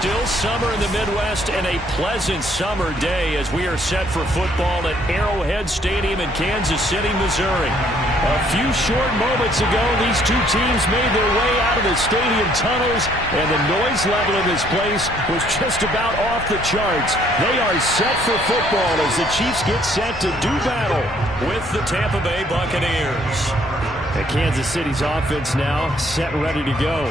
Still summer in the Midwest and a pleasant summer day as we are set for football at Arrowhead Stadium in Kansas City, Missouri. A few short moments ago, these two teams made their way out of the stadium tunnels, and the noise level in this place was just about off the charts. They are set for football as the Chiefs get set to do battle with the Tampa Bay Buccaneers. And Kansas City's offense now set, ready to go.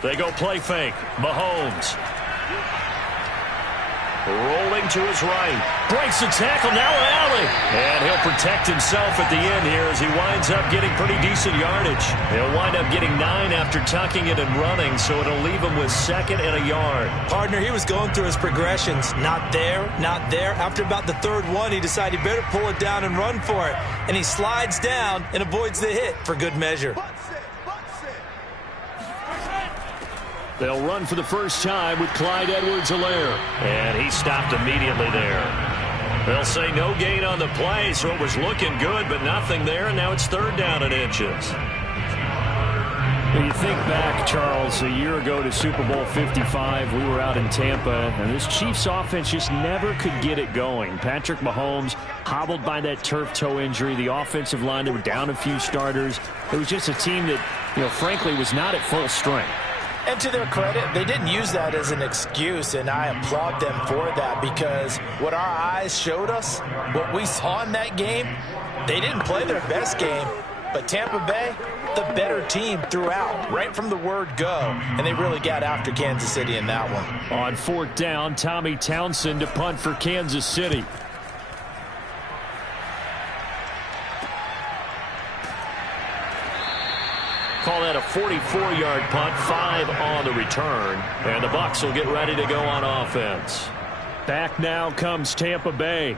They go play fake. Mahomes. Rolling to his right. Breaks the tackle. Now an alley. And he'll protect himself at the end here as he winds up getting pretty decent yardage. He'll wind up getting 9 after tucking it and running, so it'll leave him with 2nd and a yard. Partner, he was going through his progressions. Not there, not there. After about the 3rd one, he decided he better pull it down and run for it. And he slides down and avoids the hit for good measure. They'll run for the first time with Clyde Edwards-Helaire. And he stopped immediately there. They'll say no gain on the play, so it was looking good, but nothing there, and now it's 3rd down and inches. When you think back, Charles, a year ago to Super Bowl 55, we were out in Tampa, and this Chiefs offense just never could get it going. Patrick Mahomes hobbled by that turf toe injury. The offensive line, they were down a few starters. It was just a team that, frankly, was not at full strength. And to their credit, they didn't use that as an excuse, and I applaud them for that, because what our eyes showed us, what we saw in that game, they didn't play their best game, but Tampa Bay, the better team throughout, right from the word go, and they really got after Kansas City in that one. On 4th down, Tommy Townsend to punt for Kansas City. Call that a 44-yard punt, 5 on the return. And the Bucs will get ready to go on offense. Back now comes Tampa Bay.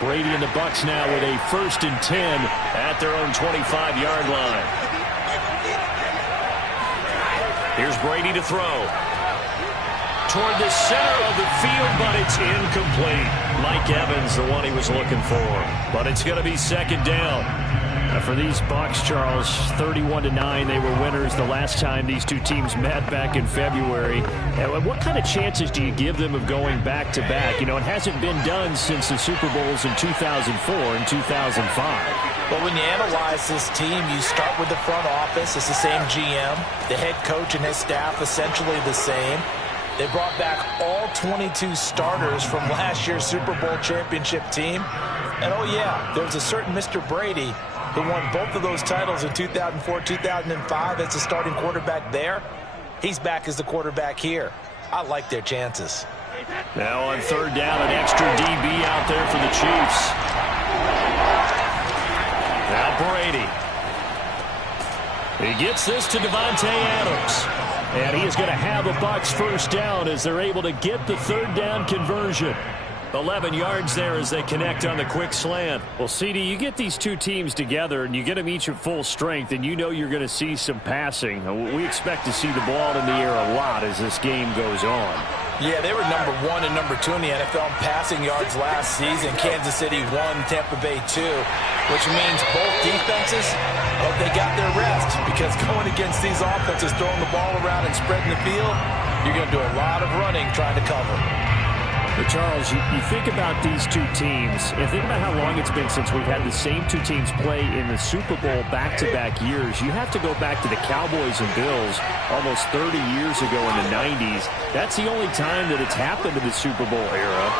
Brady and the Bucs now with a 1st and 10 at their own 25-yard line. Here's Brady to throw. Toward the center of the field, but it's incomplete. Mike Evans, the one he was looking for. But it's going to be 2nd down. For these Bucs, Charles, 31-9, they were winners the last time these two teams met back in February. And what kind of chances do you give them of going back-to-back? It hasn't been done since the Super Bowls in 2004 and 2005. But when you analyze this team, you start with the front office. It's the same GM. The head coach and his staff essentially the same. They brought back all 22 starters from last year's Super Bowl championship team. And, oh, yeah, there's a certain Mr. Brady who won both of those titles in 2004, 2005 as the starting quarterback there. He's back as the quarterback here. I like their chances. Now on 3rd down, an extra DB out there for the Chiefs. Now Brady. He gets this to Devontae Adams. And he is going to have a Bucs 1st down as they're able to get the 3rd down conversion. 11 yards there as they connect on the quick slant. Well, CD, you get these two teams together and you get them each at full strength, and you know you're going to see some passing. We expect to see the ball in the air a lot as this game goes on. Yeah, they were number 1 and number 2 in the NFL in passing yards last season. Kansas City 1, Tampa Bay 2, which means both defenses, hope they got their rest, because going against these offenses, throwing the ball around and spreading the field, you're going to do a lot of running trying to cover. But Charles, you think about these two teams, and think about how long it's been since we've had the same two teams play in the Super Bowl back-to-back years. You have to go back to the Cowboys and Bills almost 30 years ago in the 90s. That's the only time that it's happened in the Super Bowl era.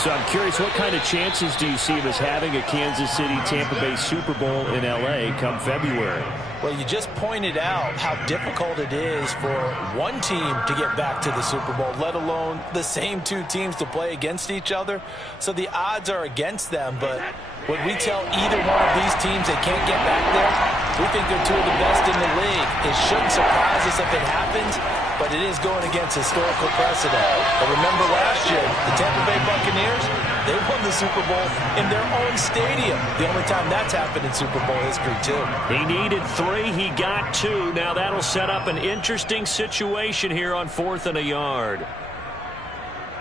So I'm curious, what kind of chances do you see of us having a Kansas City-Tampa Bay Super Bowl in L.A. come February? Well, you just pointed out how difficult it is for one team to get back to the Super Bowl, let alone the same two teams to play against each other. So the odds are against them, but when we tell either one of these teams they can't get back there, we think they're two of the best in the league. It shouldn't surprise us if it happens, but it is going against historical precedent. But remember last year, the Tampa Bay Buccaneers, they won the Super Bowl in their own stadium. The only time that's happened in Super Bowl history, too. He needed 3. He got 2. Now that'll set up an interesting situation here on 4th and a yard.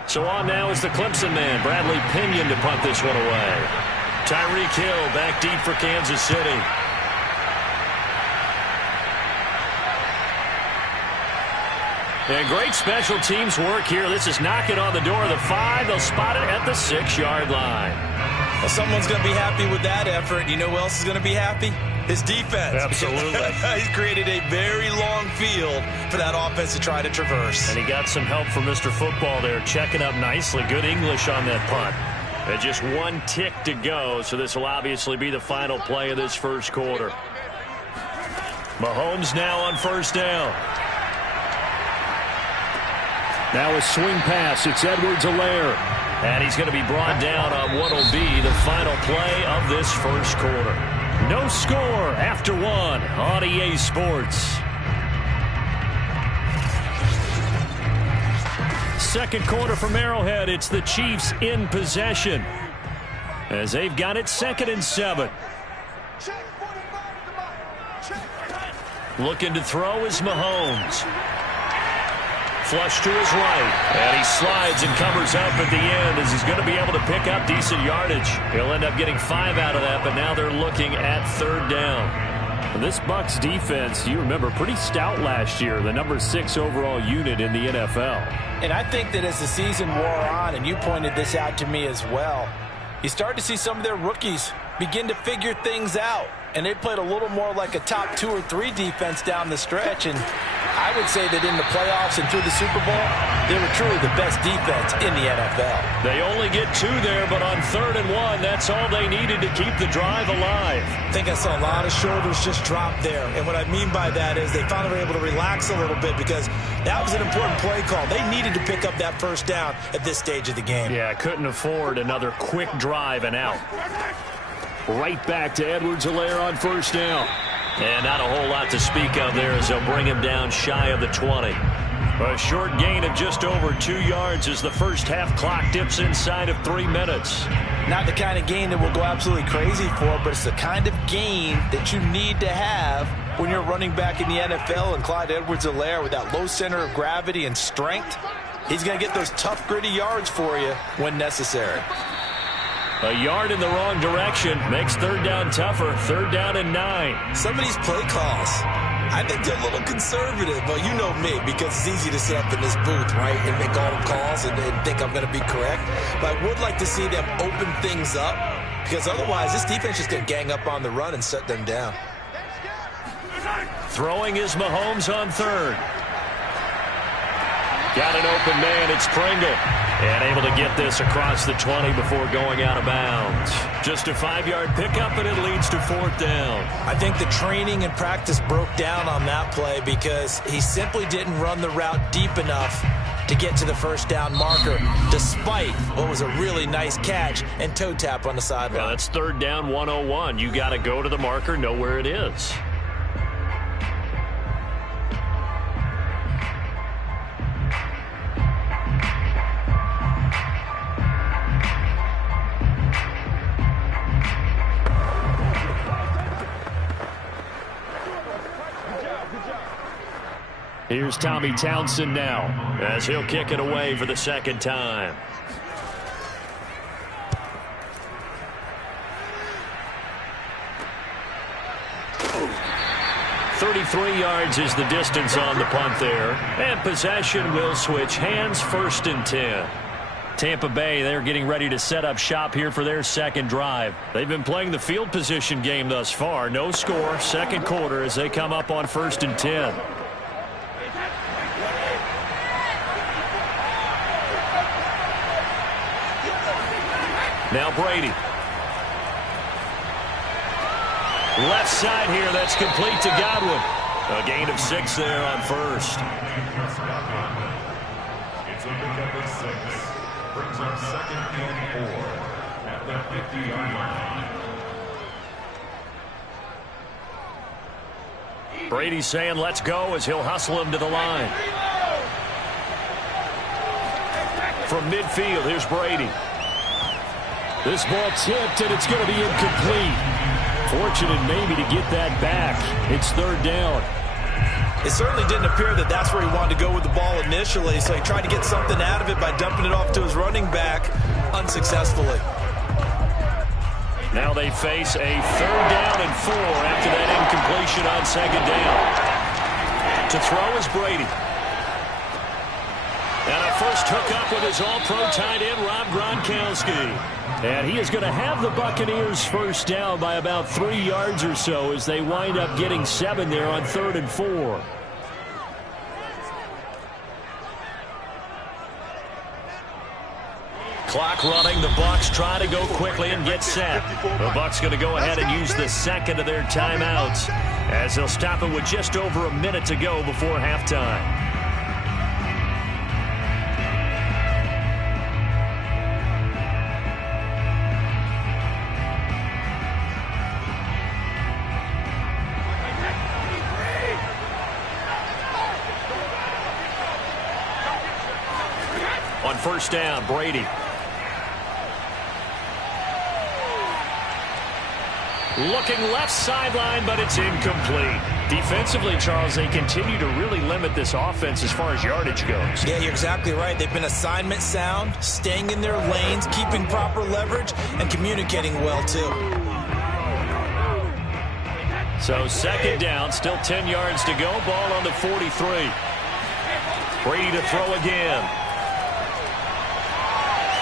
So on now is the Clemson man, Bradley Pinion, to punt this one away. Tyreek Hill back deep for Kansas City. And great special teams work here. This is knocking on the door of the 5. They'll spot it at the 6-yard line. Well, someone's going to be happy with that effort. You know who else is going to be happy? His defense. Absolutely. He's created a very long field for that offense to try to traverse. And he got some help from Mr. Football there, checking up nicely. Good English on that punt. And just 1 tick to go, so this will obviously be the final play of this first quarter. Mahomes now on first down. Now a swing pass. It's Edwards-Helaire. And he's going to be brought down on what will be the final play of this first quarter. No score after 1 on EA Sports. Second quarter from Arrowhead. It's the Chiefs in possession as they've got it 2nd and 7. Looking to throw is Mahomes. Flush to his right. And he slides and covers up at the end as he's going to be able to pick up decent yardage. He'll end up getting 5 out of that, but now they're looking at 3rd down. And this Bucs defense, you remember, pretty stout last year, the number 6 overall unit in the NFL. And I think that as the season wore on, and you pointed this out to me as well, you start to see some of their rookies begin to figure things out. And they played a little more like a top 2 or 3 defense down the stretch. And I would say that in the playoffs and through the Super Bowl, they were truly the best defense in the NFL. They only get 2 there, but on 3rd and 1, that's all they needed to keep the drive alive. I think I saw a lot of shoulders just drop there. And what I mean by that is they finally were able to relax a little bit because that was an important play call. They needed to pick up that first down at this stage of the game. Yeah, couldn't afford another quick drive and out. Right back to Edwards-Helaire on first down. And not a whole lot to speak of there as they'll bring him down shy of the 20. A short gain of just over 2 yards as the first half clock dips inside of 3 minutes. Not the kind of gain that we'll go absolutely crazy for, but it's the kind of gain that you need to have when you're running back in the NFL. And Clyde Edwards-Helaire, with that low center of gravity and strength, he's going to get those tough, gritty yards for you when necessary. A yard in the wrong direction makes 3rd down tougher. 3rd down and 9. Some of these play calls, I think they're a little conservative. But you know me, because it's easy to sit up in this booth, right, and make all the calls and think I'm going to be correct. But I would like to see them open things up, because otherwise this defense is going to gang up on the run and shut them down. Throwing is Mahomes on 3rd. Got an open man. It's Pringle. And able to get this across the 20 before going out of bounds. Just a 5-yard pickup, and it leads to 4th down. I think the training and practice broke down on that play because he simply didn't run the route deep enough to get to the first down marker, despite what was a really nice catch and toe tap on the sideline. Yeah, that's 3rd down 101. You got to go to the marker, know where it is. Here's Tommy Townsend now as he'll kick it away for the 2nd time. .33 yards is the distance on the punt there. And possession will switch hands. 1st and 10. Tampa Bay, they're getting ready to set up shop here for their 2nd drive. They've been playing the field position game thus far. No score. 2nd quarter as they come up on 1st and 10. Now Brady. Left side here, that's complete to Godwin. A gain of 6 there on 1st. It's a pickup of 6. Brings up 2nd and 4 at the 50-yard line. Brady's saying let's go as he'll hustle him to the line. From midfield, here's Brady. This ball tipped, and it's going to be incomplete. Fortunate maybe to get that back. It's 3rd down. It certainly didn't appear that that's where he wanted to go with the ball initially, so he tried to get something out of it by dumping it off to his running back unsuccessfully. Now they face a 3rd down and 4 after that incompletion on 2nd down. To throw is Brady. And a first hookup with his all-pro tight end, Rob Gronkowski. And he is going to have the Buccaneers first down by about 3 yards or so as they wind up getting 7 there on 3rd and 4. Clock running. The Bucs try to go quickly and get set. The Bucs going to go ahead and use the second of their timeouts as they'll stop it with just over a minute to go before halftime. On first down, Brady. Looking left sideline, but it's incomplete. Defensively, Charles, they continue to really limit this offense as far as yardage goes. Yeah, you're exactly right. They've been assignment sound, staying in their lanes, keeping proper leverage, and communicating well, too. So second down, still 10 yards to go. Ball on the 43. Brady to throw again.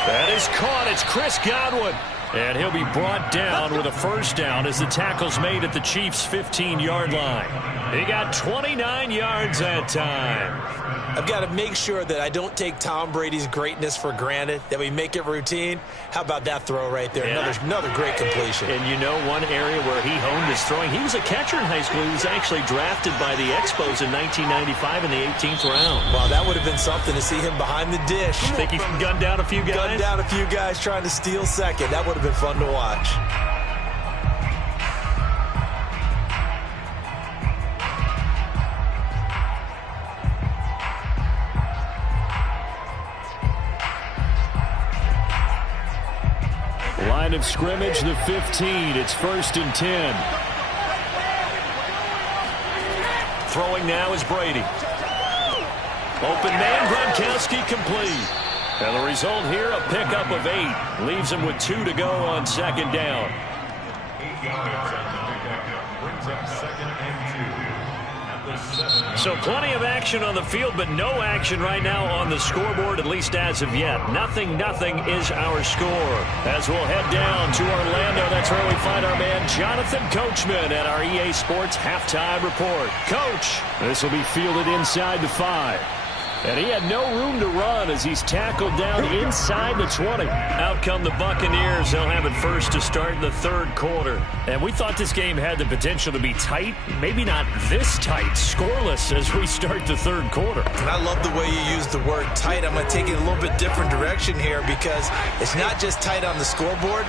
That is caught. It's Chris Godwin. And he'll be brought down with a first down as the tackle's made at the Chiefs' 15-yard line. He got 29 yards that time. I've got to make sure that I don't take Tom Brady's greatness for granted, that we make it routine. How about that throw right there? Yeah. Another great completion. And you know one area where he honed his throwing, he was a catcher in high school. He was actually drafted by the Expos in 1995 in the 18th round. Wow, that would have been something to see him behind the dish. Think he can gun down a few guys? Gun down a few guys trying to steal second. That would have been fun to watch. Line of scrimmage, the 15. It's 1st and 10. Throwing now is Brady. Open man, Gronkowski complete. And the result here, a pickup of 8. Leaves him with 2 to go on second down. 8 yards on the pickup. Brings up 2nd and 2. At the 7. So plenty of action on the field, but no action right now on the scoreboard, at least as of yet. Nothing is our score. As we'll head down to Orlando, that's where we find our man Jonathan Coachman at our EA Sports Halftime Report. Coach, this will be fielded inside the 5. And he had no room to run as he's tackled down inside the 20. Out come the Buccaneers. They'll have it first to start in the 3rd quarter. And we thought this game had the potential to be tight. Maybe not this tight, scoreless as we start the 3rd quarter. And I love the way you use the word tight. I'm going to take it a little bit different direction here because it's not just tight on the scoreboard.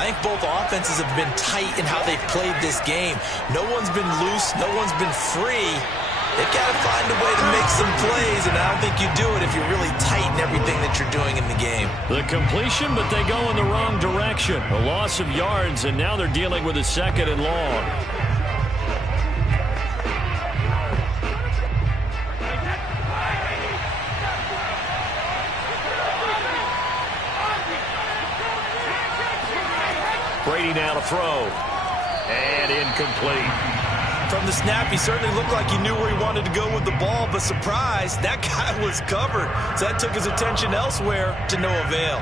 I think both offenses have been tight in how they've played this game. No one's been loose. No one's been free. They've got to find a way to make some plays, and I don't think you do it if you're really tight in everything that you're doing in the game. The completion, but they go in the wrong direction. A loss of yards, and now they're dealing with a 2nd and long. Brady now to throw. And incomplete. From the snap, he certainly looked like he knew where he wanted to go with the ball, but surprise, that guy was covered. So that took his attention elsewhere to no avail.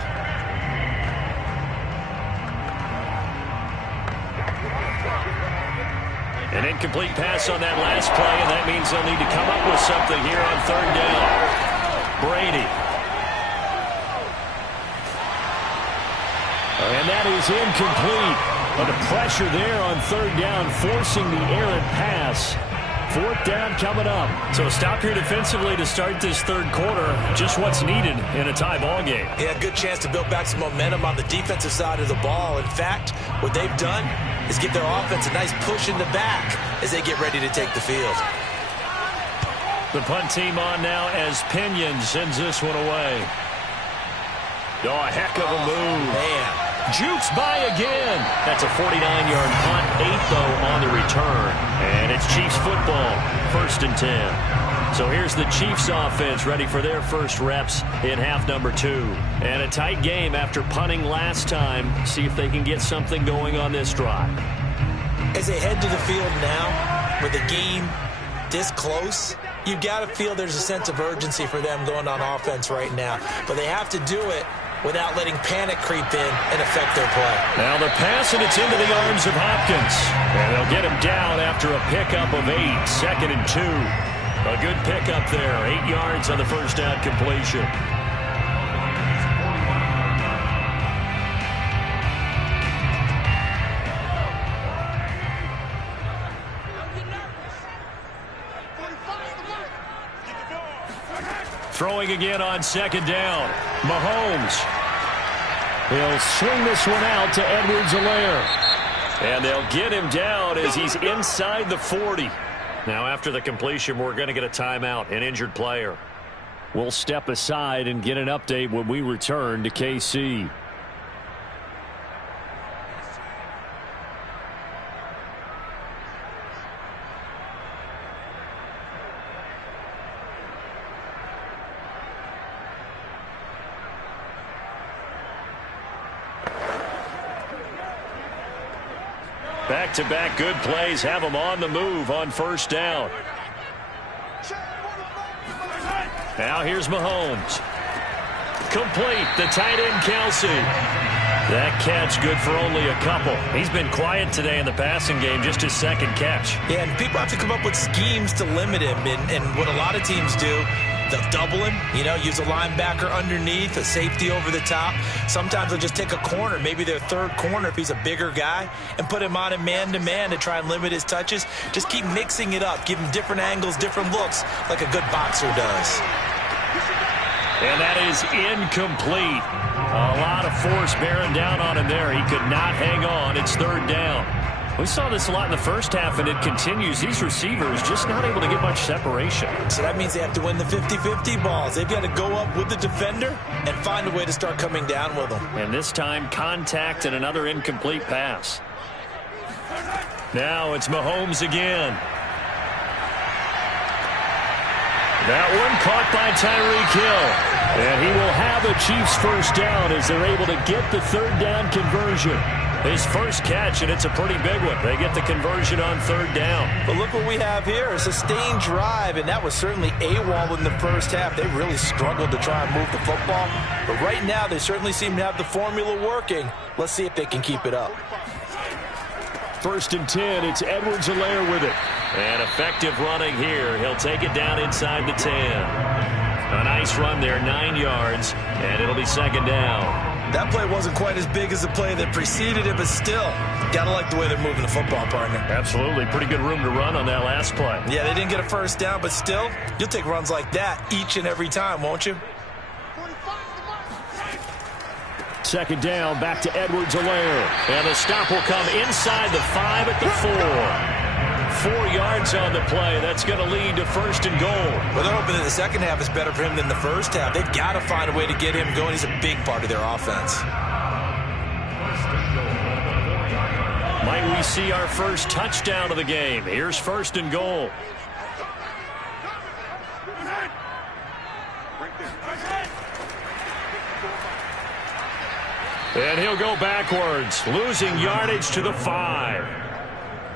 An incomplete pass on that last play, and that means they'll need to come up with something here on 3rd down. Brady. And that is incomplete. But the pressure there on 3rd down, forcing the errant pass. 4th down coming up. So a stop here defensively to start this 3rd quarter. Just what's needed in a tie ball game. Yeah, good chance to build back some momentum on the defensive side of the ball. In fact, what they've done is give their offense a nice push in the back as they get ready to take the field. The punt team on now as Pinion sends this one away. Oh, a heck of a move. Man. Jukes by again. That's a 49-yard punt, 8 though on the return. And it's Chiefs football, 1st and 10. So here's the Chiefs offense ready for their first reps in half number 2. And a tight game after punting last time. See if they can get something going on this drive. As they head to the field now with a game this close, you've got to feel there's a sense of urgency for them going on offense right now. But they have to do it without letting panic creep in and affect their play. Now the pass, and it's into the arms of Hopkins. And they'll get him down after a pickup of 8, 2nd and 2. A good pickup there, 8 yards on the first down completion. Throwing again on 2nd down. Mahomes. He'll swing this one out to Edwards-Helaire. And they'll get him down as he's inside the 40. Now after the completion, we're going to get a timeout, an injured player. We'll step aside and get an update when we return to KC. Back-to-back good plays have them on the move on first down. Now here's Mahomes. Complete, the tight end Kelsey. That catch good for only a couple. He's been quiet today in the passing game, just his 2nd catch. Yeah, and people have to come up with schemes to limit him. And what a lot of teams do, they'll double him, use a linebacker underneath, a safety over the top. Sometimes they'll just take a corner, maybe their 3rd corner if he's a bigger guy, and put him on a man-to-man to try and limit his touches. Just keep mixing it up, give him different angles, different looks, like a good boxer does. And that is incomplete. A lot of force bearing down on him there. He could not hang on. It's 3rd down. We saw this a lot in the first half, and it continues. These receivers just not able to get much separation. So that means they have to win the 50-50 balls. They've got to go up with the defender and find a way to start coming down with them. And this time, contact and another incomplete pass. Now it's Mahomes again. That one caught by Tyreek Hill. And he will have a Chiefs first down as they're able to get the 3rd down conversion. His first catch, and it's a pretty big one. They get the conversion on 3rd down. But look what we have here, a sustained drive, and that was certainly AWOL in the first half. They really struggled to try and move the football. But right now, they certainly seem to have the formula working. Let's see if they can keep it up. 1st and 10, it's Edwards-Helaire with it. And effective running here. He'll take it down inside the 10. A nice run there, 9 yards, and it'll be 2nd down. That play wasn't quite as big as the play that preceded it, but still, gotta like the way they're moving the football, partner. Absolutely. Pretty good room to run on that last play. Yeah, they didn't get a first down, but still, you'll take runs like that each and every time, won't you? 2nd down, back to Edwards-Helaire. And the stop will come inside the 5 at the 4. 4 yards on the play. That's going to lead to 1st and goal. Well, they're hoping that the second half is better for him than the first half. They've got to find a way to get him going. He's a big part of their offense. Might we see our first touchdown of the game? Here's 1st and goal. And he'll go backwards, losing yardage to the 5.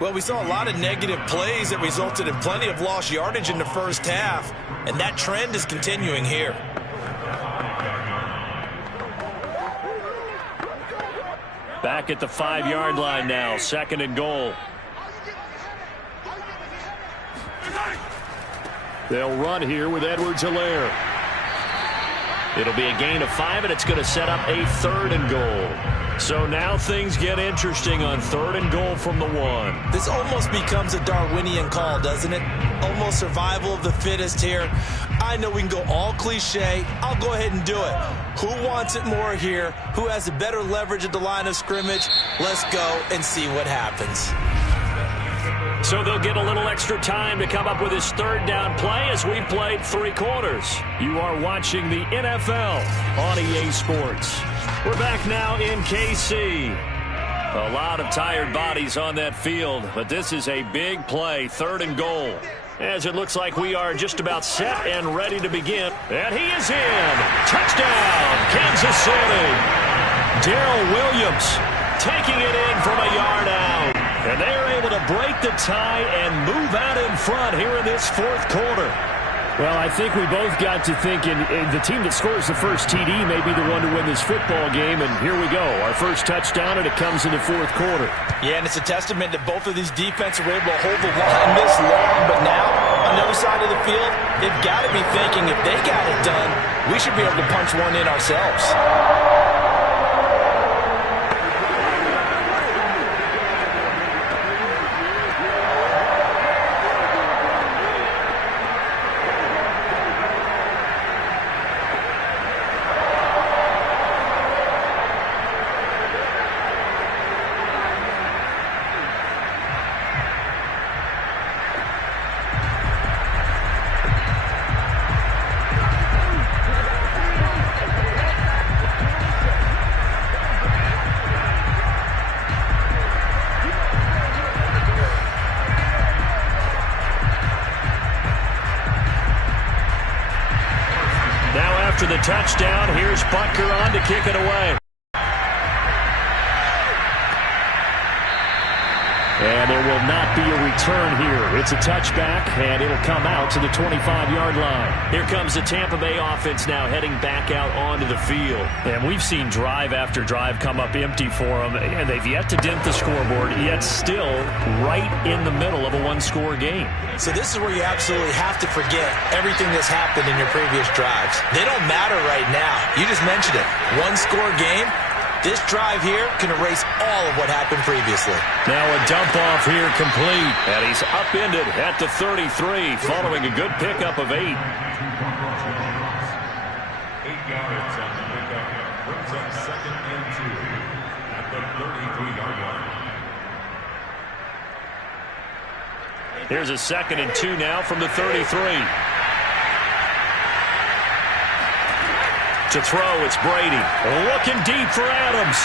Well, we saw a lot of negative plays that resulted in plenty of lost yardage in the first half, and that trend is continuing here. Back at the 5-yard line now, 2nd and goal. They'll run here with Edwards-Helaire. It'll be a gain of 5, and it's going to set up a 3rd and goal. So now things get interesting on 3rd and goal from the 1. This almost becomes a Darwinian call, doesn't it? Almost survival of the fittest here. I know we can go all cliche. I'll go ahead and do it. Who wants it more here? Who has the better leverage at the line of scrimmage? Let's go and see what happens. So they'll get a little extra time to come up with his 3rd down play as we've played 3 quarters. You are watching the NFL on EA Sports. We're back now in KC. A lot of tired bodies on that field, but this is a big play, 3rd and goal. As it looks like we are just about set and ready to begin. And he is in. Touchdown, Kansas City. Darrell Williams taking it in from a yard out. And they are able to break the tie and move out in front here in this 4th quarter. Well, I think we both got to thinking the team that scores the first TD may be the one to win this football game, and here we go. Our first touchdown, and it comes in the fourth quarter. Yeah, and it's a testament that both of these defenses were able to hold the line this long, but now, on the other side of the field, they've got to be thinking if they got it done, we should be able to punch one in ourselves. After the touchdown, here's Butker on to kick it away. And there will not be a return here. It's a touchback, and it'll come out to the 25-yard line. Here comes the Tampa Bay offense now heading back out onto the field. And we've seen drive after drive come up empty for them, and they've yet to dent the scoreboard, yet still right in the middle of a one-score game. So this is where you absolutely have to forget everything that's happened in your previous drives. They don't matter right now. You just mentioned it. One-score game. This drive here can erase all of what happened previously. Now a dump off here complete. And he's upended at the 33 following a good pickup of 8. 8 yards on the pickup. Brings up 2nd and 2 at the 33-yard line. Here's a 2nd and 2 now from the 33. To throw, it's Brady. Looking deep for Adams.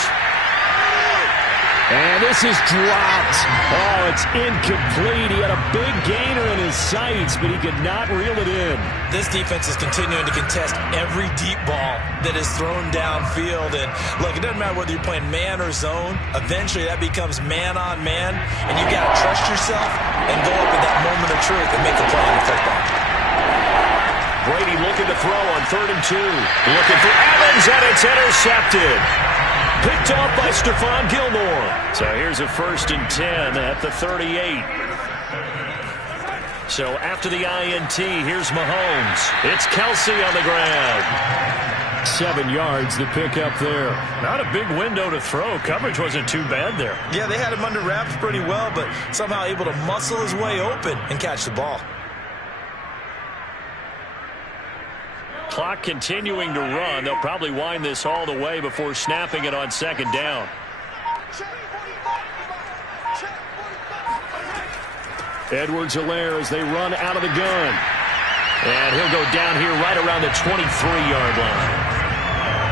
And this is dropped. Oh, it's incomplete. He had a big gainer in his sights, but he could not reel it in. This defense is continuing to contest every deep ball that is thrown downfield. And look, it doesn't matter whether you're playing man or zone. Eventually, that becomes man on man. And you got to trust yourself and go up at that moment of truth and make a play on the football. Brady looking to throw on 3rd and 2. Looking for Evans, and it's intercepted. Picked off by Stephon Gilmore. So here's a 1st and 10 at the 38. So after the INT, here's Mahomes. It's Kelsey on the ground. 7 yards to pick up there. Not a big window to throw. Coverage wasn't too bad there. Yeah, they had him under wraps pretty well, but somehow able to muscle his way open and catch the ball. Clock continuing to run. They'll probably wind this all the way before snapping it on 2nd down. Edwards-Helaire as they run out of the gun. And he'll go down here right around the 23-yard line.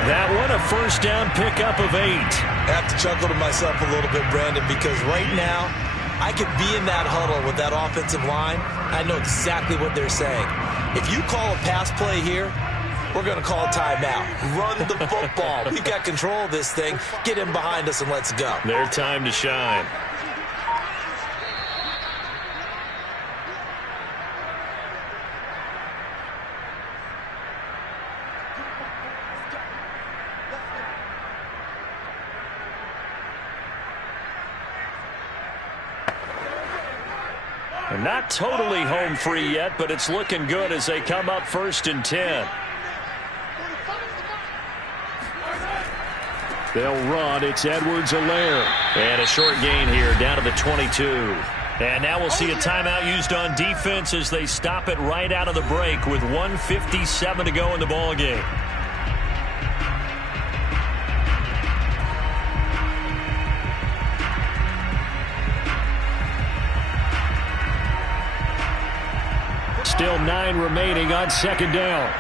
That one a 1st down pickup of 8. I have to chuckle to myself a little bit, Brandon, because right now I could be in that huddle with that offensive line. I know exactly what they're saying. If you call a pass play here, we're going to call a timeout. Run the football. We've got control of this thing. Get him behind us and let's go. Their time to shine. And not totally home free yet, but it's looking good as they come up 1st and 10. They'll run. It's Edwards-Helaire. And a short gain here down to the 22. And now we'll see a timeout used on defense as they stop it right out of the break with 1:57 to go in the ball game. Still 9 remaining on 2nd down.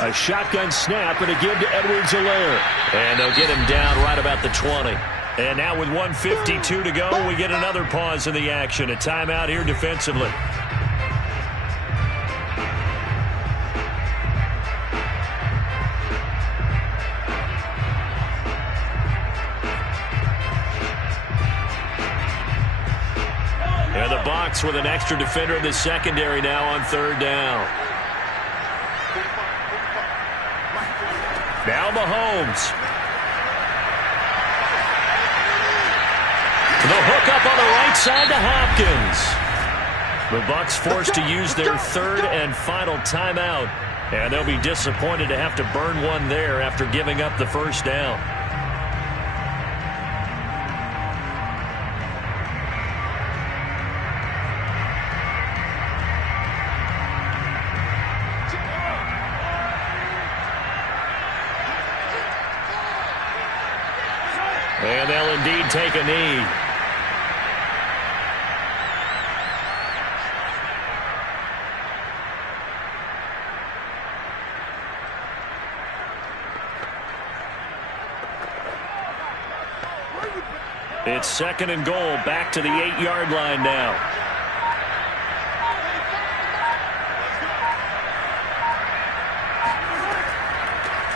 A shotgun snap and a give to Edwards-Helaire. And they'll get him down right about the 20. And now with 1:52 to go, we get another pause in the action. A timeout here defensively. And Bucs with an extra defender in the secondary now on third down. Now Mahomes. The hook up on the right side to Hopkins. The Bucs forced to use their third and final timeout. And they'll be disappointed to have to burn one there after giving up the first down. And they'll indeed take a knee. It's second and goal, back to the 8-yard line now.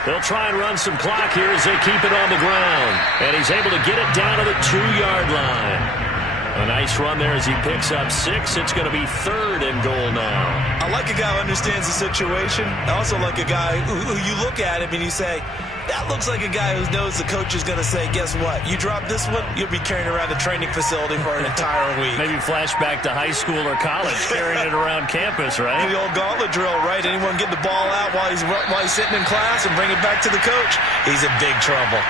They'll try and run some clock here as they keep it on the ground. And he's able to get it down to the 2-yard line. A nice run there as he picks up 6. It's going to be third and goal now. I like a guy who understands the situation. I also like a guy who you look at him and you say, that looks like a guy who knows the coach is going to say, guess what? You drop this one, you'll be carrying around the training facility for an entire week. Maybe flashback to high school or college, carrying it around campus, right? The old gauntlet drill, right? Anyone get the ball out while he's sitting in class and bring it back to the coach? He's in big trouble.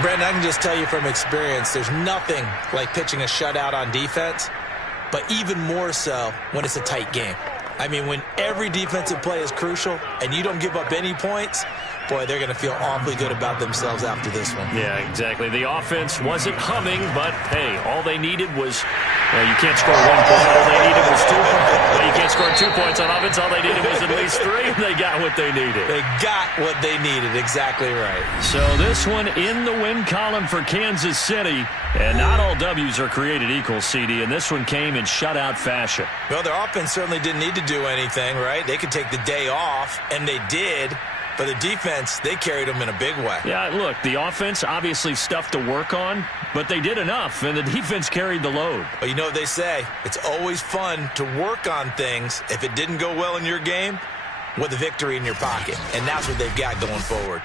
Brandon, I can just tell you from experience, there's nothing like pitching a shutout on defense, but even more so when it's a tight game. I mean, when every defensive play is crucial and you don't give up any points, boy, they're going to feel awfully good about themselves after this one. Yeah, exactly. The offense wasn't humming, but, hey, all they needed was, well, you can't score 1 point. All they needed was 2 points. Well, you can't score 2 points on offense. All they needed was at least 3. They got what they needed. They got what they needed. Exactly right. So this one in the win column for Kansas City. And not all W's are created equal, CD, and this one came in shutout fashion. Well, their offense certainly didn't need to do anything, right? They could take the day off, and they did. But the defense, they carried them in a big way. Yeah, look, the offense, obviously stuff to work on, but they did enough, and the defense carried the load. But you know what they say? It's always fun to work on things if it didn't go well in your game with a victory in your pocket. And that's what they've got going forward.